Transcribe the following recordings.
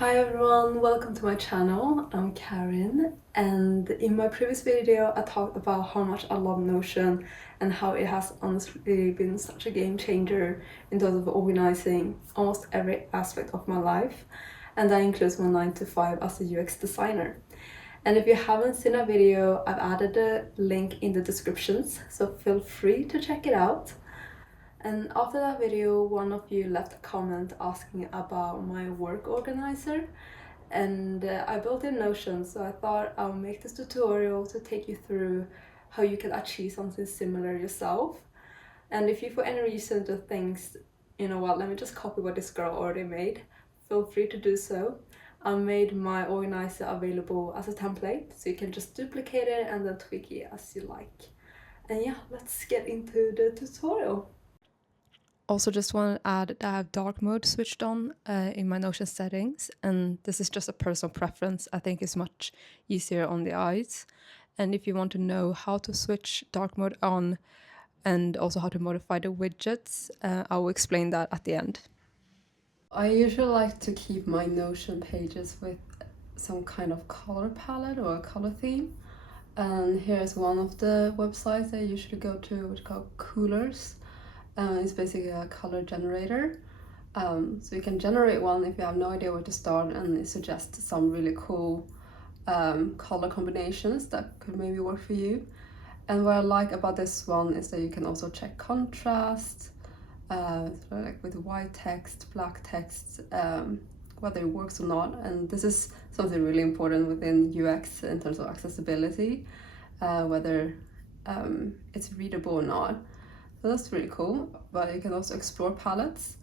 Hi everyone, welcome to my channel. I'm Karen, and in my previous video I talked about how much I love Notion and how it has honestly been such a game changer in terms of organizing almost every aspect of my life, and that includes my 9 to 5 as a UX designer. And if you haven't seen that video, I've added a link in the descriptions, so feel free to check it out. And after that video, one of you left a comment asking about my work organizer, and I built in Notion, so I thought I'll make this tutorial to take you through how you can achieve something similar yourself. And if you for any reason do things, you know what, let me just copy what this girl already made, feel free to do so. I made my organizer available as a template, so you can just duplicate it and then tweak it as you like. And yeah, let's get into the tutorial. Also just want to add that I have dark mode switched on in my Notion settings, and this is just a personal preference. I think it's much easier on the eyes. And if you want to know how to switch dark mode on and also how to modify the widgets, I will explain that at the end. I usually like to keep my Notion pages with some kind of color palette or a color theme. And here's one of the websites I usually go to, which is called Coolers. It's basically a color generator. So you can generate one if you have no idea where to start, and it suggests some really cool color combinations that could maybe work for you. And what I like about this one is that you can also check contrast, like with white text, black text, whether it works or not. And this is something really important within UX in terms of accessibility, whether it's readable or not. So that's really cool. But you can also explore palettes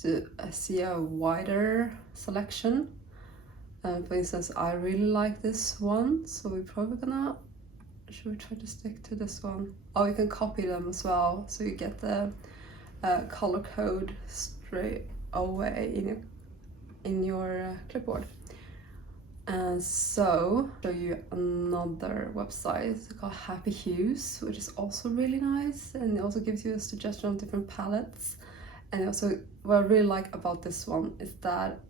to see a wider selection. For instance, I really like this one, so we're probably gonna, should we try to stick to this one? Oh, you can copy them as well, so you get the color code straight away in your clipboard. And so I'll show you another website called Happy Hues, which is also really nice, and it also gives you a suggestion of different palettes. And also what I really like about this one is that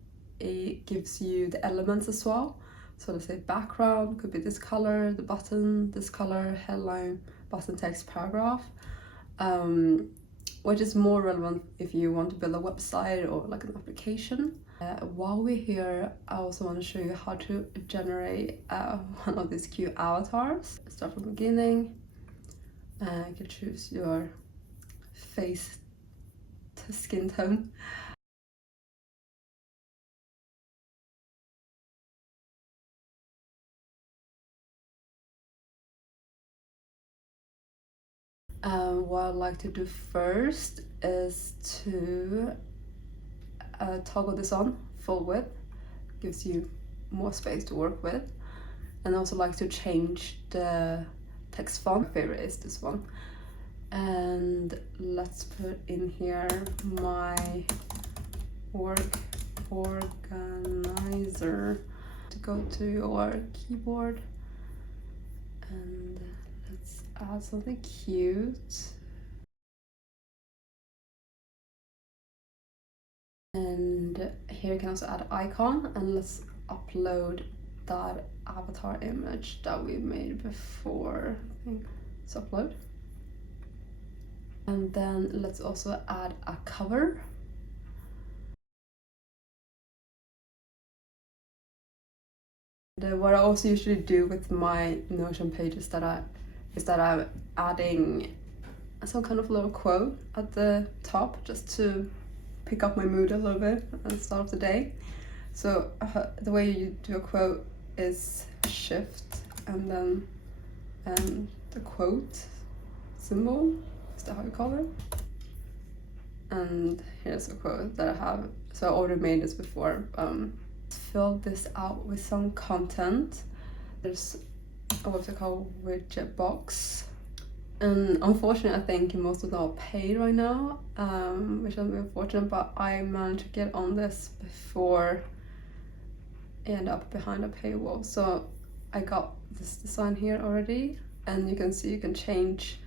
it gives you the elements as well. So let's say background could be this color, the button this color, headline, button text, paragraph, which is more relevant if you want to build a website or like an application. While we're here, I also want to show you how to generate one of these cute avatars. Start from the beginning. You can choose your face to skin tone. What I'd like to do first is to toggle this on full width, gives you more space to work with, and also like to change the text font. My favorite is this one. And let's put in here my work organizer. To go to your keyboard, and let's add something cute. And here you can also add an icon, and let's upload that avatar image that we made before. I think let's upload. And then let's also add a cover. And what I also usually do with my Notion pages is that I'm adding some kind of little quote at the top just to pick up my mood a little bit at the start of the day. So the way you do a quote is shift and then the quote symbol, is that how you call it? And here's a quote that I have. So I already made this before. Fill this out with some content. There's a website called Widgetbox. And unfortunately, I think most of them are paid right now, which I'm unfortunate, but I managed to get on this before it ended up behind a paywall. So I got this design here already, and you can see you can change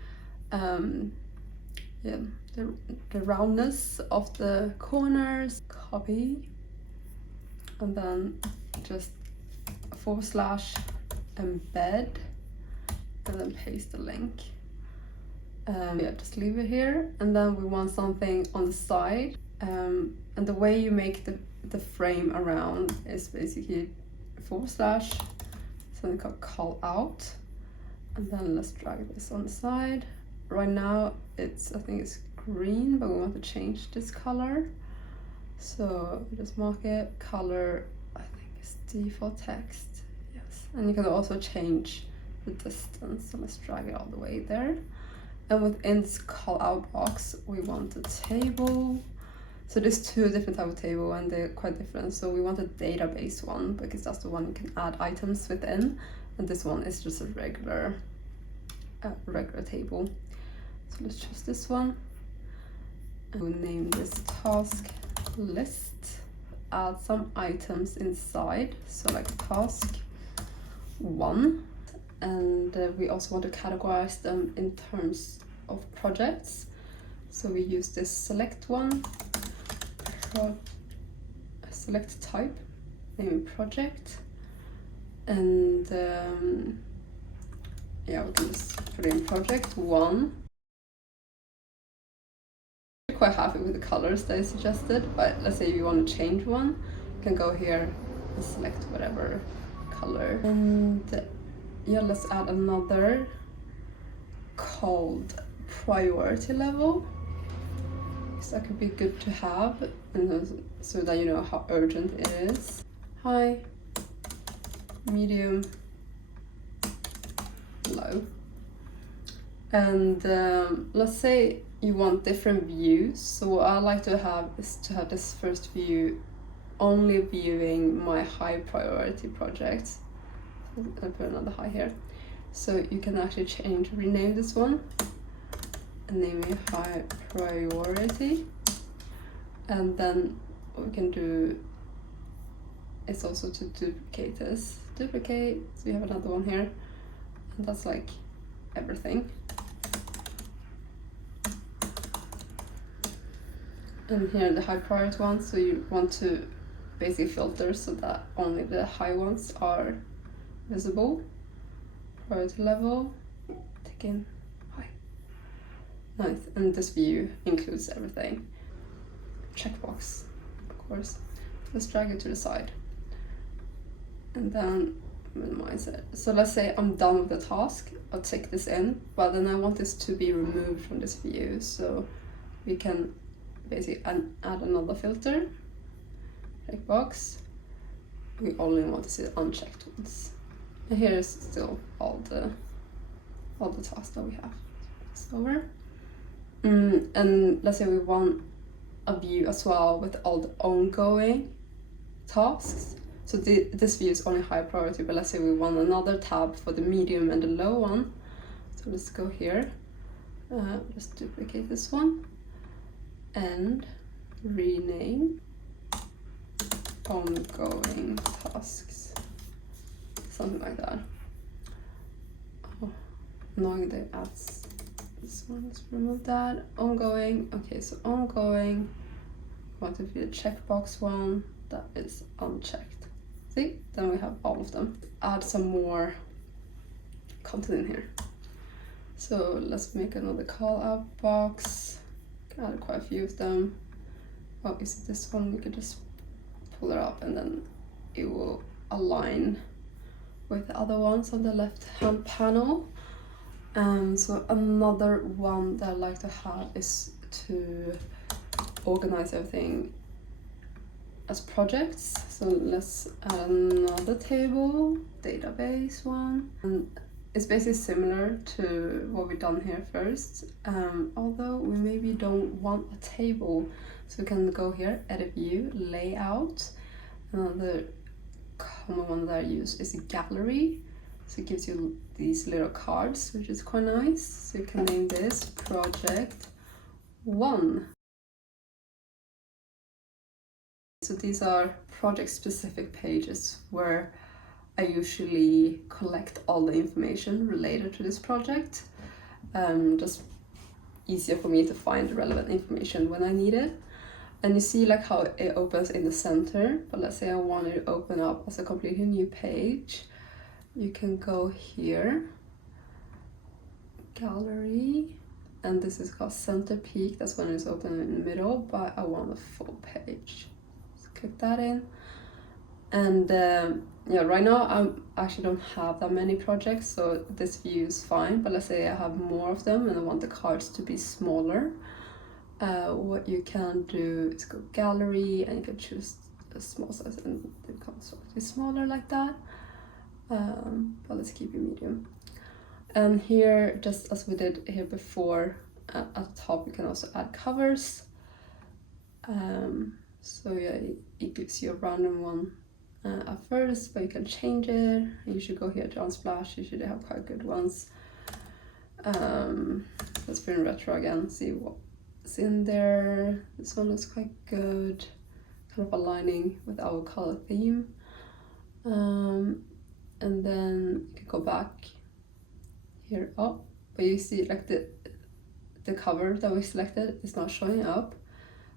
the roundness of the corners. Copy. and then just /embed, and then paste the link. Yeah, just leave it here, and then we want something on the side, and the way you make the frame around is basically something called call out, and then let's drag this on the side. Right now I think it's green, but we want to change this color, so just mark it color, I think it's default text, yes, and you can also change the distance, so let's drag it all the way there. And within this call out box we want a table. So there's two different types of table and they're quite different. So we want a database one because that's the one you can add items within, and this one is just a regular table. So let's choose this one, and we'll name this task list. Add some items inside, so like task 1, and we also want to categorize them in terms of projects. So we use this select one, select type, name project, and yeah, we can just put in project 1. I'm quite happy with the colors that I suggested, but let's say you want to change one, you can go here and select whatever color. And yeah, let's add another called priority level. So that could be good to have, and so that you know how urgent it is. High, medium, low. And let's say you want different views. So what I like to have is to have this first view only viewing my high priority projects. I'll put another high here. So you can actually rename this one and name it high priority. And then what we can do is also to duplicate this. Duplicate, so we have another one here, and that's like everything. And here the high priority ones, so you want to basically filter so that only the high ones are visible. Priority level, take in high. Nice, and this view includes everything. Checkbox, of course. Let's drag it to the side and then minimize it. So let's say I'm done with the task, I'll take this in, but then I want this to be removed from this view, so we can basically add another filter, checkbox. We only want to see the unchecked ones. And here is still all the tasks that we have. It's over. And let's say we want a view as well with all the ongoing tasks. So this view is only high priority, but let's say we want another tab for the medium and the low one. So let's go here, just duplicate this one and rename ongoing tasks, something like that. Oh, annoying that adds this one. Let's remove that. Ongoing. Okay, so ongoing. Want to be the checkbox one that is unchecked. See, then we have all of them. Add some more content in here. So let's make another call out box. Add quite a few of them. Oh, is it this one? We could just pull it up and then it will align with the other ones on the left hand panel. So another one that I like to have is to organize everything as projects. So let's add another table, database one, and it's basically similar to what we've done here first, although we maybe don't want a table, so we can go here, edit view, layout. Another common one that I use is a gallery, so it gives you these little cards, which is quite nice. So you can name this project 1. So these are project specific pages where I usually collect all the information related to this project. Just easier for me to find the relevant information when I need it. And you see like how it opens in the center, but let's say I want it to open up as a completely new page. You can go here, gallery, and this is called center peak. That's when it's open in the middle, but I want a full page. So click that in. And yeah, right now I actually don't have that many projects, so this view is fine. But let's say I have more of them and I want the cards to be smaller. What you can do is go gallery and you can choose a small size and it becomes slightly smaller like that. But let's keep it medium. And here, just as we did here before, at the top you can also add covers. So yeah, it gives you a random one at first, but you can change it. You should go here to Unsplash, you should have quite good ones. Let's put in retro again, see what's in there. This one looks quite good, kind of aligning with our color theme. And then you can go back here. Oh, but you see like the cover that we selected is not showing up.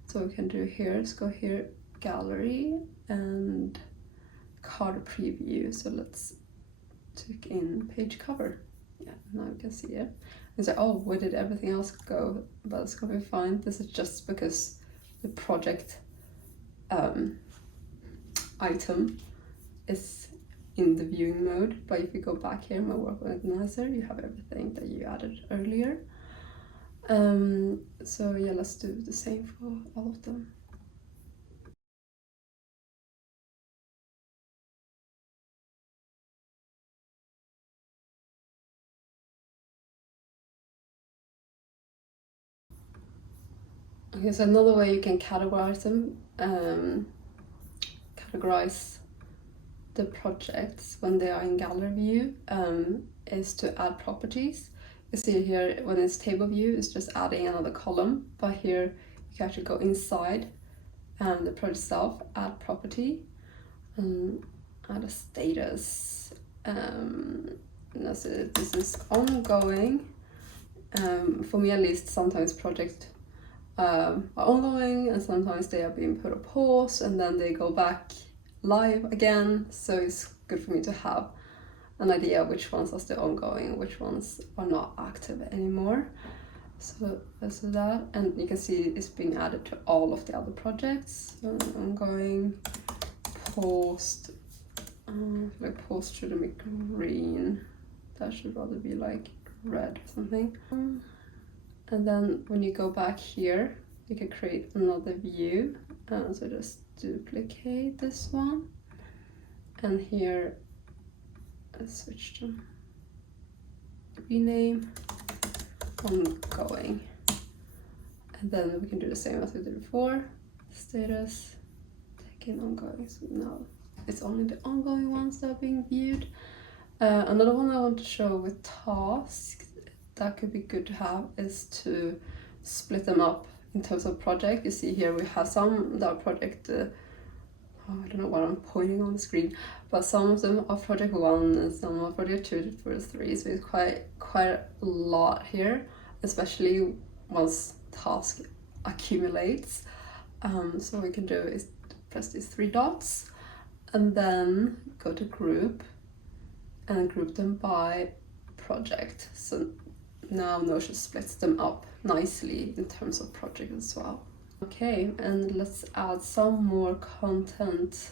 So we can do here, let's go here, gallery and card preview. So let's take in page cover. Yeah, now you can see it. And say, oh, where did everything else go? But it's gonna be fine. This is just because the project item is in the viewing mode. But if you go back here, my work organizer, you have everything that you added earlier. So yeah, let's do the same for all of them. Okay, so another way you can categorize them, categorize the projects when they are in gallery view, is to add properties. You see here when it's table view, it's just adding another column, but here you can actually go inside the project itself, add property, add a status. This is ongoing. For me at least, sometimes projects are ongoing and sometimes they are being put on pause and then they go back live again. So it's good for me to have an idea which ones are still ongoing, which ones are not active anymore. So let's do that, and you can see it's being added to all of the other projects. So ongoing, post, like post shouldn't be green, that should rather be like red or something. And then when you go back here, you can create another view. So just duplicate this one, and here let's switch to rename ongoing, and then we can do the same as we did before. Status, take in ongoing. So now it's only the ongoing ones that are being viewed. Another one I want to show with tasks that could be good to have is to split them up in terms of project. You see here we have some that are project, I don't know what I'm pointing on the screen, but some of them are project 1 and some are project 2 to 3, so it's quite a lot here, especially once task accumulates. So what we can do is press these 3 dots and then go to group and group them by project. So now Notion splits them up nicely in terms of project as well. Okay, and let's add some more content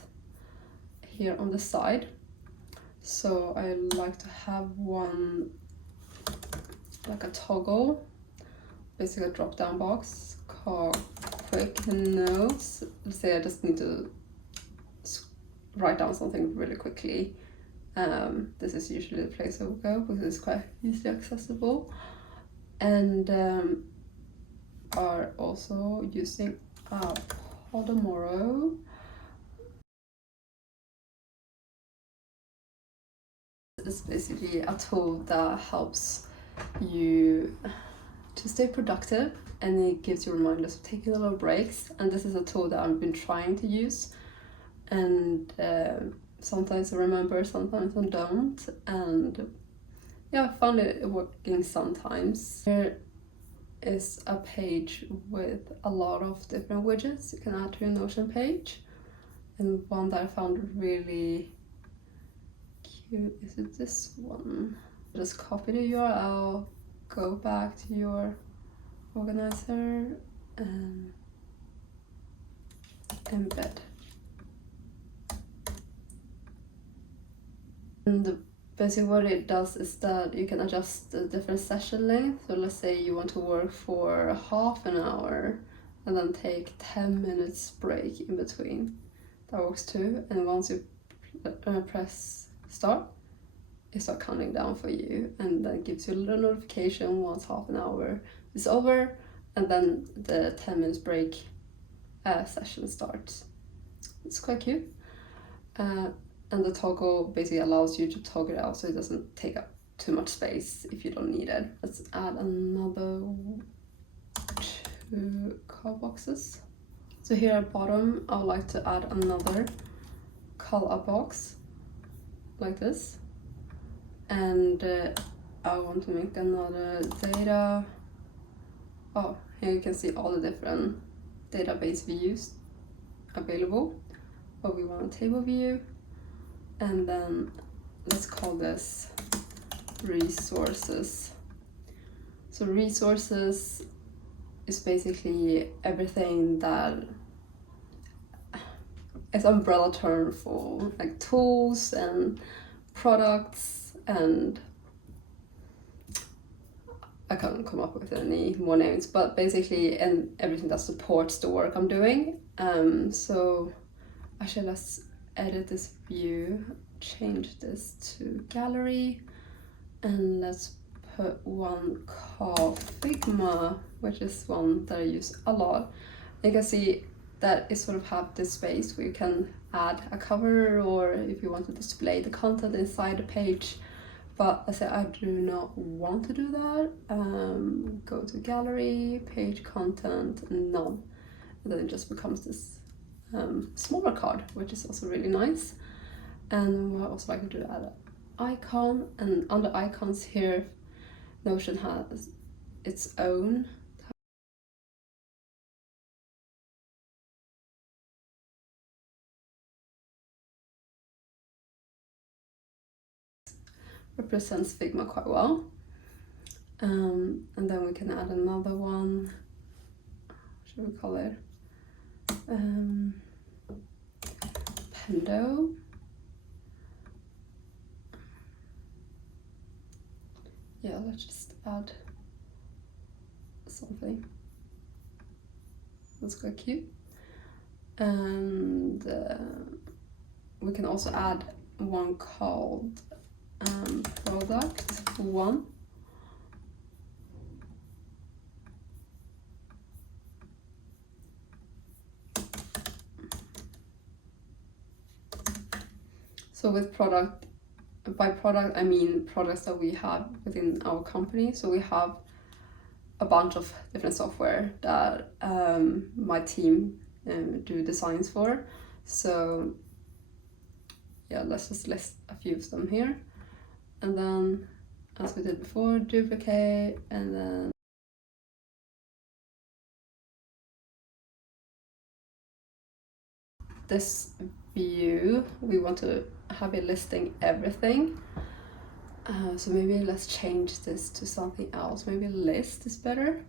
here on the side. So I like to have one like a toggle, basically a drop-down box called quick notes. Let's say I just need to write down something really quickly. This is usually the place I will go because it's quite easily accessible, and are also using Pomodoro. It's basically a tool that helps you to stay productive, and it gives you reminders of taking little breaks. And this is a tool that I've been trying to use, and sometimes I remember, sometimes I don't, and yeah, I found it working sometimes. Here is a page with a lot of different widgets you can add to your Notion page. And one that I found really cute, is it this one? Just copy the URL, go back to your organizer and embed. And basically what it does is that you can adjust the different session length. So let's say you want to work for half an hour and then take 10 minutes break in between. That works too. And once you press start, it starts counting down for you, and then gives you a little notification once half an hour is over, and then the 10 minutes break session starts. It's quite cute. And the toggle basically allows you to toggle it out so it doesn't take up too much space if you don't need it. Let's add another 2 call boxes. So here at bottom, I would like to add another color box like this. And I want to make another data. Oh, here you can see all the different database views available. But we want a table view. And then let's call this resources. So resources is basically everything that is umbrella term for like tools and products, and I can't come up with any more names, but basically and everything that supports the work I'm doing. So actually let's edit this view, change this to gallery, and let's put one called Figma, which is one that I use a lot. You can see that it sort of have this space where you can add a cover, or if you want to display the content inside the page. But I say I do not want to do that. Go to gallery, page content, none, and then it just becomes this smaller card, which is also really nice. And what I also like to do, add an icon, and under icons here, Notion has its own represents Figma quite well. And then we can add another one. What should we call it? Pendo. Yeah, let's just add something. That's quite cute. And we can also add one called product 1. So with product, by product I mean products that we have within our company. So we have a bunch of different software that my team do designs for. So yeah, let's just list a few of them here. And then, as we did before, duplicate, and then this view, we want to have it listing everything. So maybe let's change this to something else. Maybe list is better.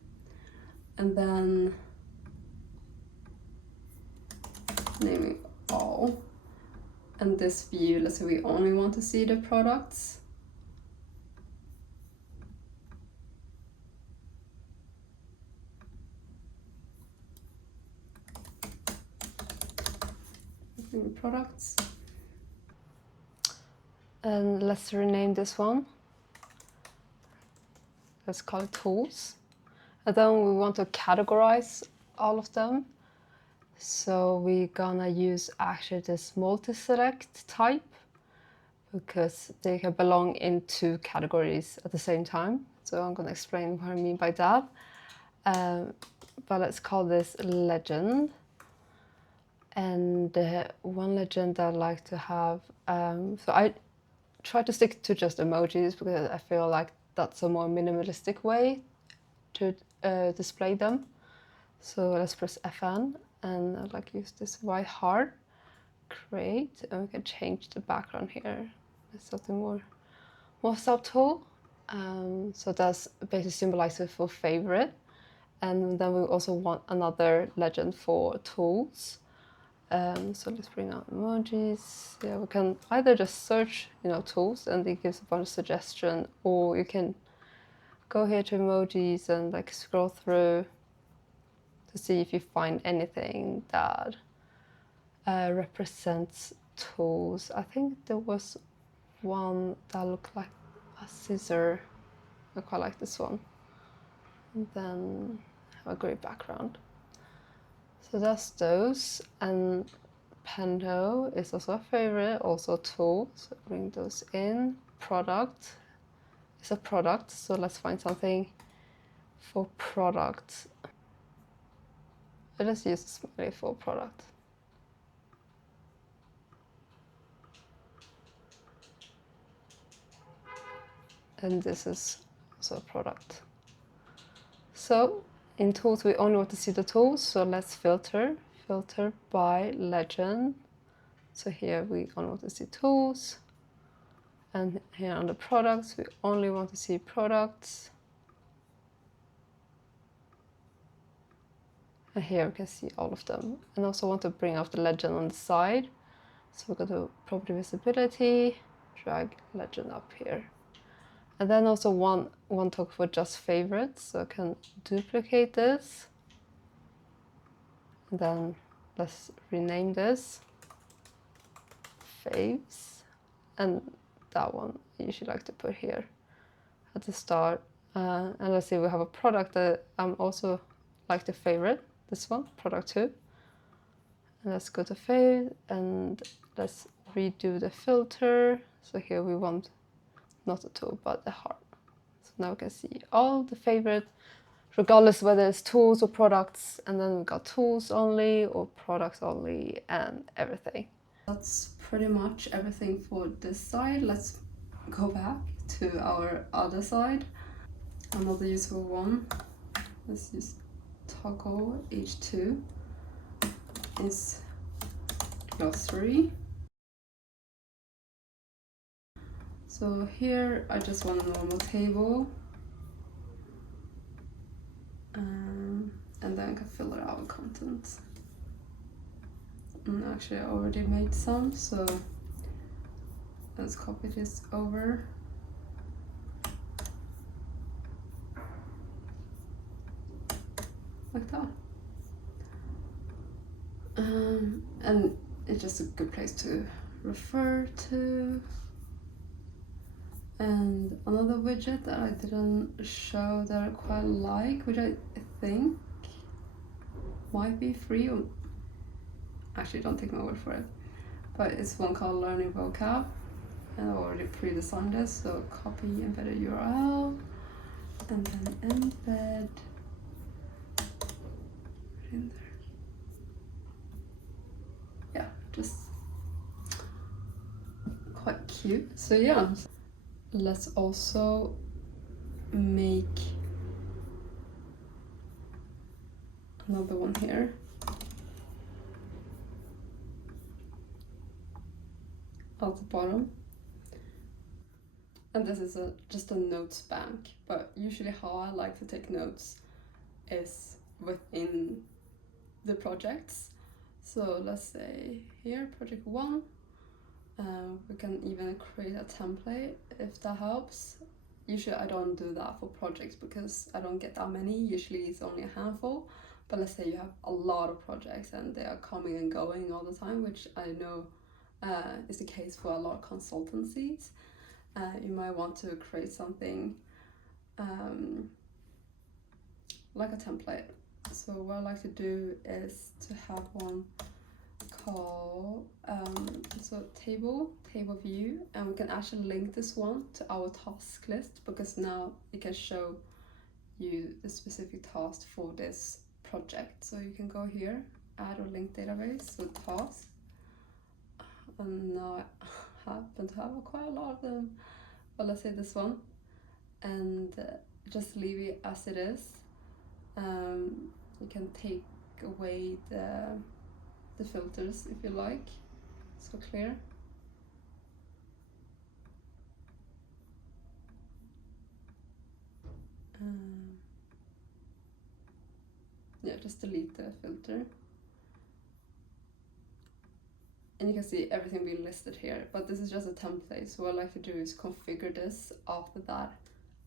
And then naming all. And this view, let's say we only want to see the products. Products. And let's rename this one. Let's call it tools. And then we want to categorize all of them. So we're gonna use actually this multi-select type, because they can belong in 2 categories at the same time. So I'm gonna explain what I mean by that. But let's call this legend. And one legend that I like to have, so I try to stick to just emojis because I feel like that's a more minimalistic way to display them. So let's press Fn, and I'd like to use this white heart, create, and we can change the background here. There's something more subtle. So that's basically symbolizes for favorite. And then we also want another legend for tools. So let's bring out emojis. Yeah, we can either just search, tools, and it gives a bunch of suggestions, or you can go here to emojis and like scroll through to see if you find anything that represents tools. I think there was one that looked like a scissor. I quite like this one. And then have a great background. So that's those. And Pendo is also a favorite, also tool. So bring those in. Product is a product. So let's find something for product. Let's use a smiley for product. And this is also a product. So in tools, we only want to see the tools. So let's filter by legend. So here we only want to see tools. And here on the products, we only want to see products. And here we can see all of them. And also want to bring out the legend on the side. So we go to property visibility, drag legend up here. And then also one token for just favorites. So I can duplicate this. And then let's rename this faves. And that one I usually like to put here at the start. And let's see, we have a product that I'm also like to favorite. This one, product 2. And let's go to fave and let's redo the filter. So here we want not the tool, but the heart. So now we can see all the favorite, regardless whether it's tools or products. And then we got tools only or products only and everything. That's pretty much everything for this side. Let's go back to our other side. Another useful one. Let's use toggle h2 is glossary. So here I just want a normal table, and then I can fill it out with content. And actually I already made some, so let's copy this over. Like that. And it's just a good place to refer to. And another widget that I didn't show that I quite like, which I think might be free, or actually don't take my word for it, but it's one called Learning Vocab, and I already pre-designed this, so copy embedded URL, and then embed in there. Yeah, just quite cute. So yeah, let's also make another one here. At the bottom. And this is just a notes bank, but usually how I like to take notes is within the projects. So let's say here, project 1, we can even create a template if that helps. Usually I don't do that for projects because I don't get that many, usually it's only a handful. But let's say you have a lot of projects and they are coming and going all the time, which I know is the case for a lot of consultancies. You might want to create something like a template. So what I like to do is to have one called so table view, and we can actually link this one to our task list, because now it can show you the specific task for this project. So you can go here, add or link database, so task, and now I happen to have quite a lot of them, but let's say this one, and just leave it as it is. You can take away the filters if you like, so clear. Yeah, just delete the filter. And you can see everything being listed here, but this is just a template. So what I like to do is configure this after that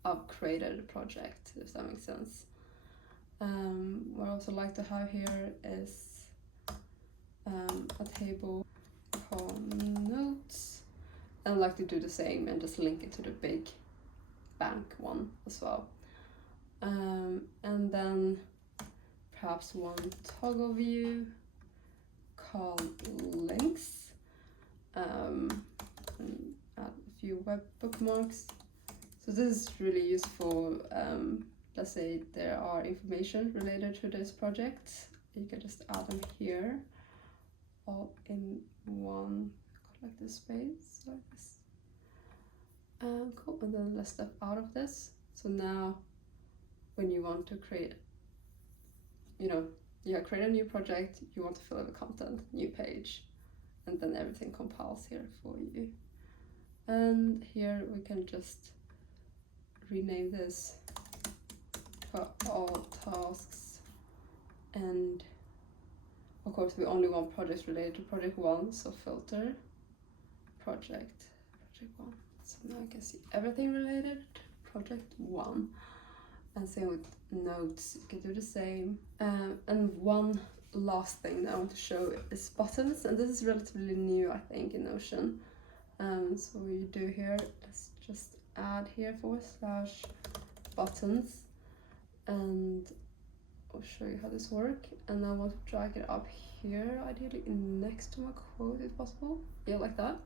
I've created a project, if that makes sense. What I also like to have here is a table called notes, and I like to do the same and just link it to the big bank one as well. And then perhaps one toggle view called links, and add a few web bookmarks. So this is really useful. Let's say there are information related to this project, you can just add them here, all in one, like this space, like this. Cool, and then let's step out of this. So now, when you want to create, create a new project, you want to fill in the content, new page, and then everything compiles here for you. And here we can just rename this for all tasks, and of course we only want projects related to project 1, so filter project 1. So now I can see everything related to project 1. And same with notes, you can do the same. And one last thing that I want to show is buttons, and this is relatively new, I think, in Notion. So what you do here, let's just add here /buttons, and I'll show you how this works. And I want to drag it up here, ideally next to my quote if possible. Yeah, like that.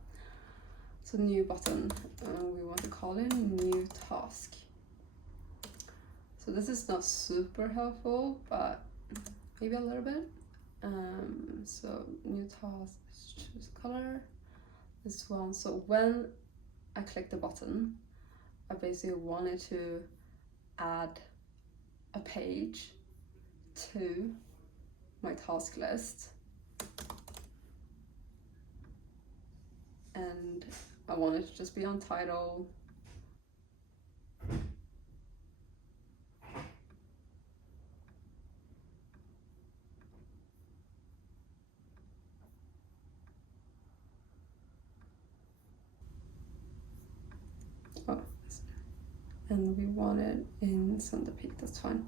So new button, and we want to call it new task. So this is not super helpful, but maybe a little bit. So new task, choose color, this one. So when I click the button, I basically wanted to add a page to my task list, and I want it to just be on title. And we want it in center peak, that's fine.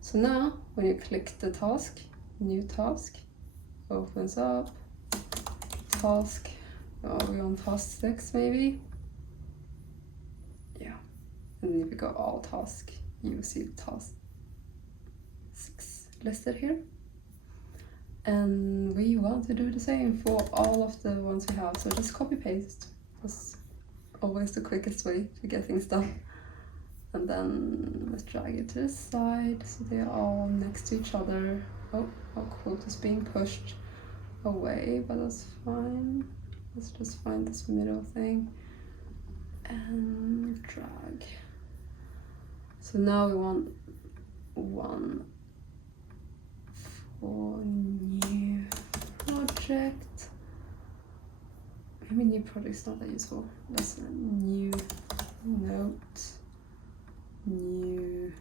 So now when you click the task, new task, opens up, task, we're on task 6 maybe. Yeah, and if you go all task, you will see task 6 listed here. And we want to do the same for all of the ones we have, so just copy paste. That's always the quickest way to get things done. And then let's drag it to the side so they're all next to each other. Oh, our quote is being pushed away, but that's fine. Let's just find this middle thing and drag. So now we want one for new project. Maybe new project's not that useful. Let's new note. New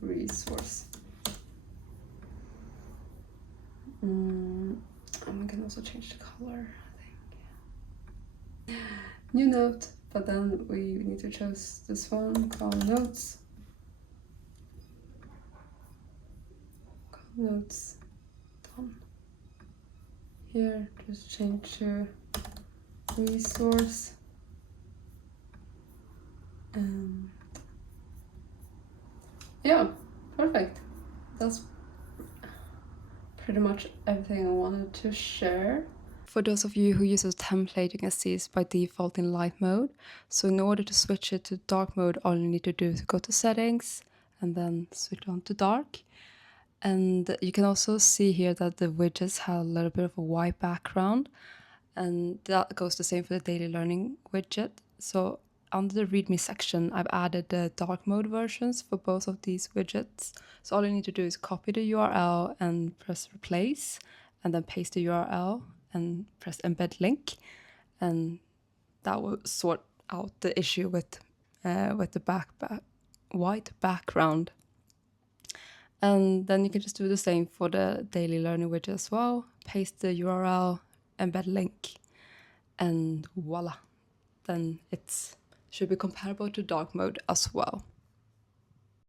resource. I can also change the color, I think. New note, but then we need to choose this one called notes. Notes, done. Here, just change to resource. Yeah, perfect. That's pretty much everything I wanted to share. For those of you who use a template, you can see it's by default in light mode. So in order to switch it to dark mode, all you need to do is go to settings and then switch on to dark. And you can also see here that the widgets have a little bit of a white background, and that goes the same for the daily learning widget. So under the README section, I've added the dark mode versions for both of these widgets. So all you need to do is copy the URL and press replace, and then paste the URL and press embed link, and that will sort out the issue with the white background. And then you can just do the same for the daily learning widget as well. Paste the URL, embed link, and voila. Then it should be compatible to dark mode as well.